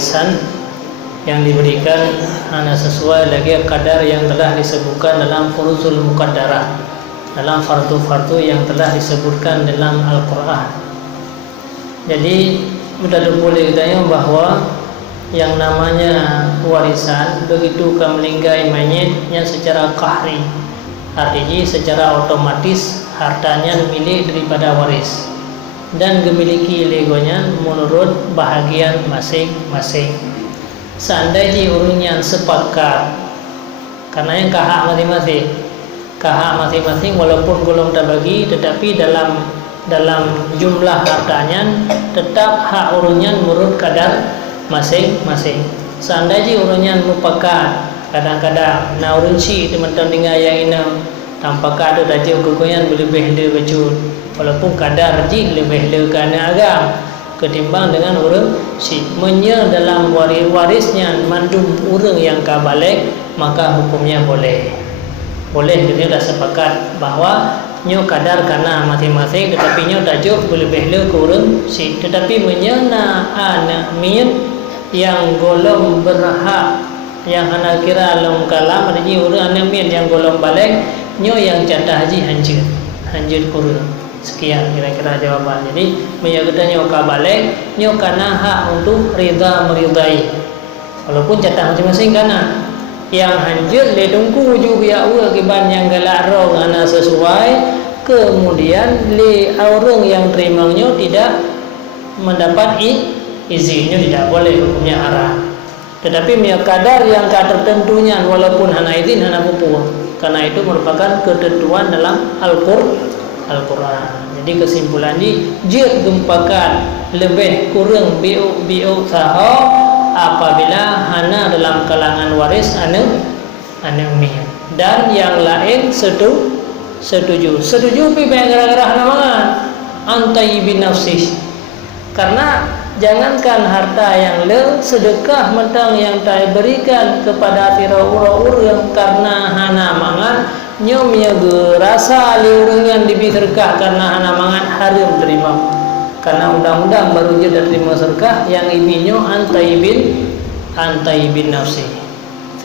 warisan yang diberikan hanya sesuai lagi kadar yang telah disebutkan dalam furuzul muqaddarah, dalam fardu-fardu yang telah disebutkan dalam Al-Quran. Jadi sudah boleh katanya bahwa yang namanya warisan begitu meninggal mayit yang secara qahri, artinya secara otomatis hartanya milik daripada waris dan memiliki legonya menurut bahagian masing-masing. Seandainya orangnya sepakat, karena yang kahak masing-masing walaupun belum terbagi, tetapi dalam jumlah hartanya tetap hak orangnya menurut kadar masing-masing. Seandainya orangnya mupakat, kadang-kadang na orang si teman-teman tinggal yang ini tanpa kada daji ukuran lebih le baju, walaupun kadar ji lebih le kerana agam ketimbang dengan orang si menya dalam warisnya mandum orang yang kabalik, maka hukumnya boleh kita dah sepakat bahawa nyo kadar karena masing-masing, tetapi nyo tajuk lebih le ke orang si, tetapi menya na min yang golong berhak yang hana kira long kalam ada ji orang min yang golong balik nyo yang jatah haji hanjir kurun. Sekian kira-kira jawaban. Jadi menyangkut nyo kabalik, nyo kana hak untuk meridai walaupun jatah masing-masing kana yang hanjir le tungku juga ya kiban yang galak ro kana sesuai, kemudian le orang yang terima nyo tidak mendapat izinnya, tidak boleh, hukumnya haram. Tetapi kadar yang tertentunya walaupun hana izin hana pupuk, karena itu merupakan ketentuan dalam Al-Quran. Jadi kesimpulan ini jika gempakan lebih kurang biu sahau apabila hana dalam kalangan waris anu dan yang lain setuju pi gara-gara hana mangan antai bin nafsi, karena jangankan harta yang sedekah mentang yang tak berikan kepada ura-ura yang karena hana mangan nyom ya gerasa liurung yang dibiterkah karena hana mangan haram terima, karena undang-undang baru dia terima sedekah yang ibinyo antai bin nafsi.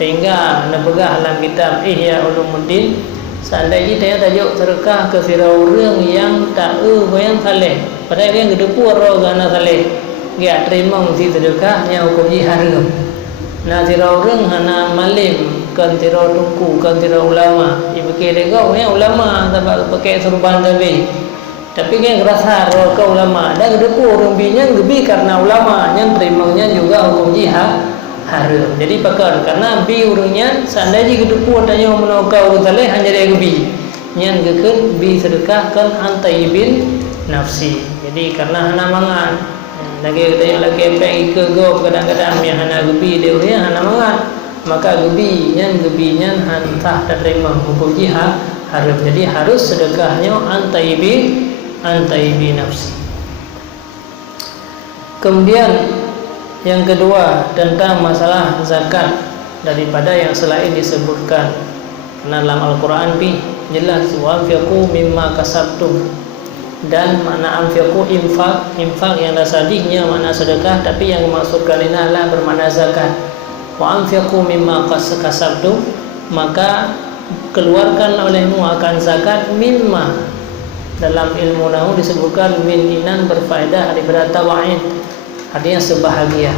Sehingga napegah dalam kitab Ihya Ulumuddin, seandainya dia tajuk sedekah ke ura-ura yang tak yang saleh, padahal yang gedepu orang hana saleh dia terima si sedekahnya hukumnya haram. Nah ura-ura hana malim kan tira tungku kan tira ulama ibu kira kau yang ulama tak pakai serban tapi yang rasa roh kau ulama dan gedepu orang binya gebi karena ulama yang terimanya juga hukum jihad haram. Jadi pakar karena bi orangnya seandainya gedepu tanya menokau saleh hanya dia gebi yang geken bi sedekahkan antai bin nafsi. Jadi karena hana mangan lagi pengi ke go kadang-kadang yang hana gebi dia orangnya hana mangan, maka gebinya hantah terima hukum jihad haram. Jadi harus sedekahnya antai bi nafsi. Kemudian yang kedua tentang masalah zakat daripada yang selain disebutkan, karena dalam Al-Quran jelas wa anfiqu mimma kasabtum, dan makna anfiqu infak yang dasarnya makna sedekah, tapi yang dimaksudkan ini adalah bermakna zakat. Wa anfiqu mimma kasabtum, maka keluarkan olehmu akan zakat mimma, dalam ilmu nahwu disebutkan min inan berfaedah daripada tawaid, artinya sebahagia.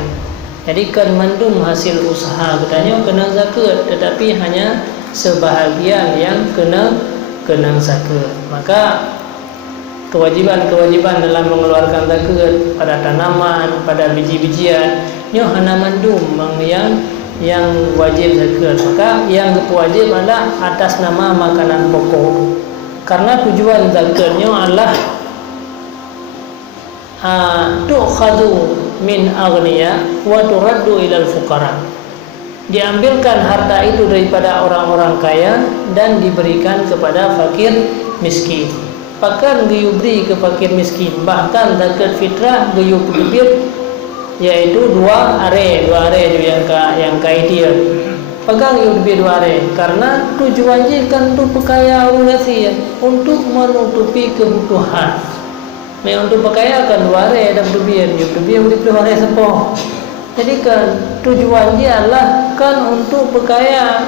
Jadi kan mandum hasil usaha katanya kena zakat, tetapi hanya sebahagian yang kena zakat. Maka kewajiban dalam mengeluarkan zakat pada tanaman, pada biji-bijian nyo hana mandum yang wajib zakat. Maka yang wajib adalah atas nama makanan pokok, karena tujuan zakatnya adalah tu'khadhu min aghniya wa turaddu ilal fuqara, diambilkan harta itu daripada orang-orang kaya dan diberikan kepada fakir miskin. Bahkan diberi ke fakir miskin, bahkan zakat fitrah gayub lebih, yaitu dua are yang kaya dia pegang lebih dua are, karena tujuannya kan untuk perkaya orang nasi, untuk menutupi kebutuhan. Untuk perkaya kan dua are dan lebih boleh are sepoh, Jadi tujuan dia adalah kan untuk berkaya,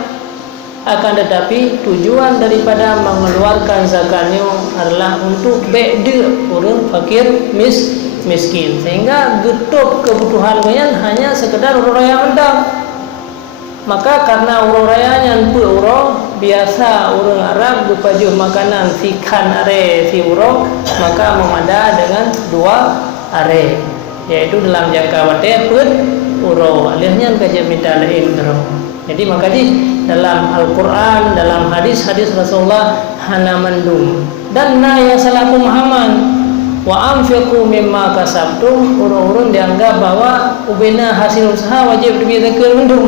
akan tetapi tujuan daripada mengeluarkan zakatnya adalah untuk beda orang fakir miskin, sehingga getup kebutuhan kalian hanya sekedar urang raya mendang. Maka karena urang raya yang urang biasa orang Arab berpajuh makanan sikan are si urang, maka memada dengan 2 are, yaitu dalam jangka waktu urang alihnya kerja minta lain urang. Jadi maka dalam Al-Quran, dalam hadis-hadis Rasulullah hana mandum dan yang salah pemahaman wa anfiqu mimma kasabtum, urang-urang dianggap bahwa ubena hasil usaha wajib dizakat mendum,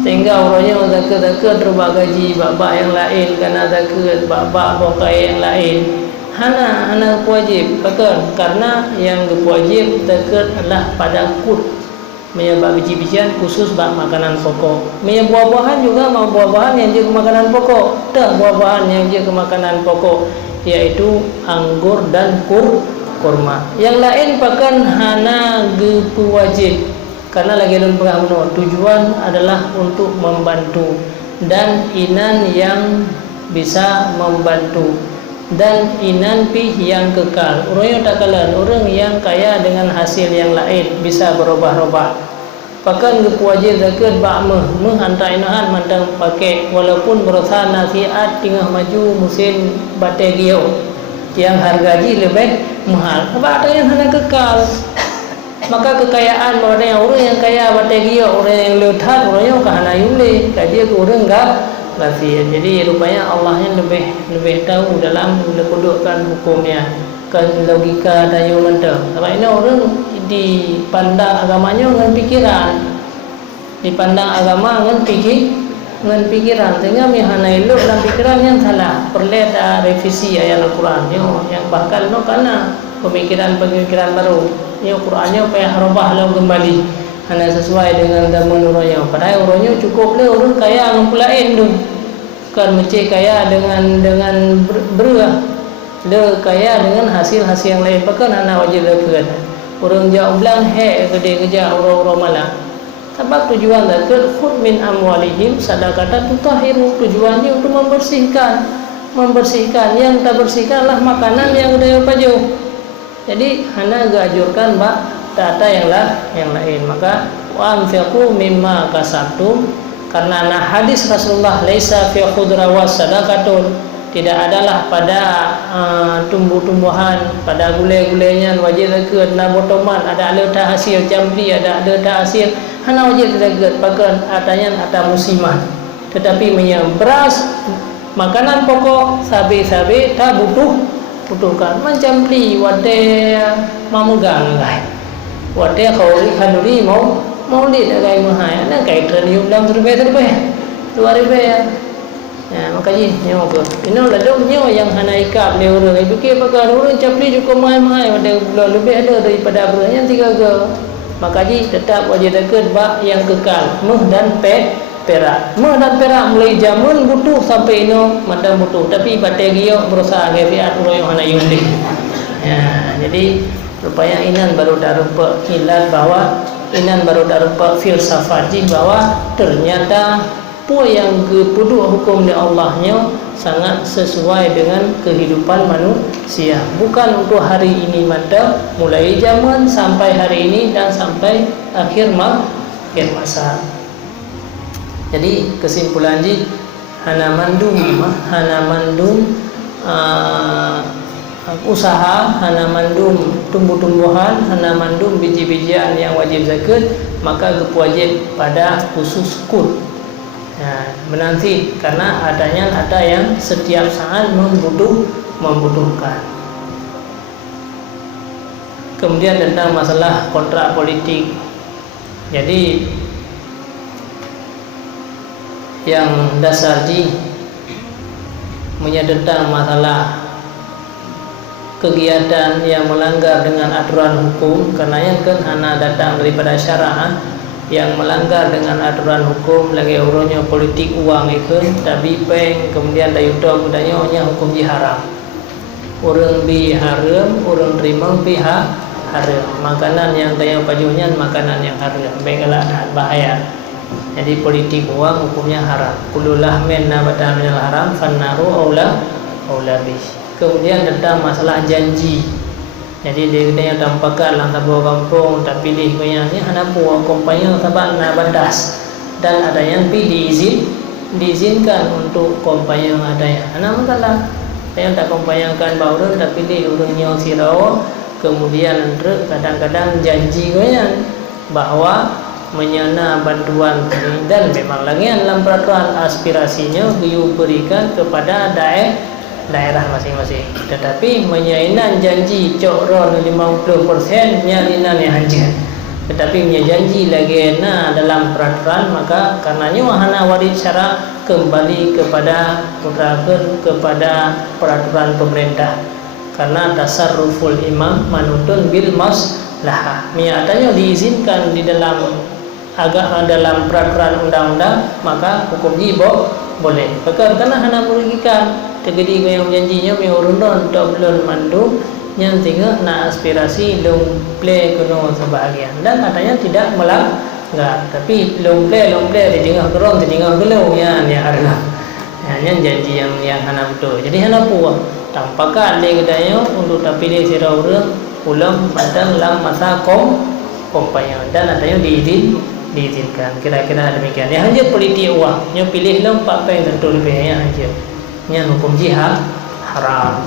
sehingga orangnya zakat terbak gaji bab yang lain karena zakat bab bokai yang lain hana wajib. Karena yang wajib zakat adalah pada kut menyebab biji-bijian khusus bak makanan pokok. Menyebab buah-buahan juga mau buah-buahan yang jadi makanan pokok. Tak buah-buahan yang jadi makanan pokok, yaitu anggur dan kurma. Yang lain bahkan hana gepu wajib. Karena lagi dalam pengamun tujuan adalah untuk membantu dan inan yang bisa membantu dan inan pih yang kekal. Orang yang tak kalah, orang yang kaya dengan hasil yang lain bisa berubah-ubah. Pakan kepuaji zakat ba'meh hantar inahan mandang pakai, walaupun berasa nasihat tengah maju musim bategiyo yang hargaji lebih mahal. Sebab ada yang hanya kekal. Maka kekayaan orang yang kaya bategiyo, orang yang leuthat, orang yang kahana yule, kaji ke orang enggak sih. Jadi rupanya Allah yang lebih tahu dalam mendudukkan hukumnya, kan logika dan yang mentah. Sebab ini orang dipandang agamanya dengan pikiran, dipandang agama dengan pikiran, sehingga mihana elok dalam pikiran yang salah. Perlu ada revisi ayat Al-Quran yang bakal karena pemikiran baru. Qurannya payah robah lalu kembali hanya sesuai dengan zaman orangnya. Padahal orangnya cukup le orang kaya ngempulain tu kan mesti kaya dengan beruah le kaya dengan hasil-hasil yang lain, bahkan anak wajib zakat. Orang jauh bilang gede kerja orang-orang malah. Sebab tujuan zakat khud min amwalihim sadaqatan tutahhiru, tujuannya untuk membersihkan. Yang tak bersihkanlah makanan yang dia paju. Jadi hana gajurkan data yang lain. Maka wa anfiqu mimma kasabtum, karena hadis Rasulullah laisa fi khudrawat sadaqatun, tidak adalah pada tumbuh-tumbuhan, pada gulai-gulainya wajib zakat. Botoman ada hasil jambi, ada hasil hana wajib zakat. Bahkan adanya ada musiman. Tetapi beras, makanan pokok, sabi-sabi tak butuhkan macam li wate mamugang lai wate khauri khanduri mau li dagai mahaya na kai tranium dam terbe luar ya. Makanya nyo ke ino ladong nyo yang hana ikap le orang itu ke pakai orang capli cukup mahal wate lebih ada daripada beranya 3 ke. Makanya tetap wajib zakat yang kekal meh dan perak. Dan perak mulai zaman butuh sampai ino madam butuh, tapi baterio berusaha gafiat orang yang hana yundi. Jadi rupanya inan baru darupa ilat bahwa inan baru darupa filsafat bahwa ternyata apa yang kepuduh hukum di Allahnya sangat sesuai dengan kehidupan manusia. Bukan untuk hari ini madam, mulai zaman sampai hari ini dan sampai akhir masa. Jadi kesimpulan hana mandum usaha, hana mandum tumbuh-tumbuhan, hana mandum biji-bijian yang wajib zakat, maka wajib pada khusus kut. Menanti karena ada yang setiap saat membutuhkan. Kemudian tentang masalah kontrak politik. Jadi yang dasar tentang masalah kegiatan yang melanggar dengan aturan hukum, karena yang kan hana datang daripada syariat yang melanggar dengan aturan hukum lagi urusnya politik uang itu tapi peng kemudian dayuto budanya hukum haram. Orang bi haram, orang terima pihak haram. Makanan yang daya pajunya makanan yang haram. Baiklah bahaya. Jadi politik uang hukumnya haram. Kullu lahmin nabata minal haram fannaru aula bih. Kemudian tentang masalah janji. Jadi dia tampakkan lang tabuh kampung tak pilih koyang ni hana puang kompanya sebab na batas dan ada yang diizinkan untuk kompanya ada yang hana masalah. Yang tak kompayangkan baru tak pilih urangnya sirau. Kemudian kadang-kadang janji koyang bahawa menyana bantuan dan memang lagi dalam peraturan aspirasinya diberikan kepada daerah masing-masing. Tetapi menyainan janji cokron 50% nyalinan yang hancur. Tetapi punya janji lagi dalam peraturan, maka karenanya wahana warid syara kembali kepada kepada peraturan pemerintah. Karena tasarruful imam manutun bil maslahah. Nyatanya diizinkan di dalam peraturan undang-undang, maka hukum jibo boleh. Karena hana merugikan terjadi yang janjinya urundon tak belum mandu yang tinggal na aspirasi long play kuno sebahagian dan katanya tidak melanggar, tapi long play di tengah kerong di tengah gelau yang harga hanya janji yang hana betul. Jadi hana puang tampakkan le kedaya untuk tapilih sira urang ulang padang lang masa kompanya dan adanya diizinkan. Kira-kira demikian. Yang hanya politik uang, yang pilih lang apa yang tentu lebih yang hanya hukum jihad haram.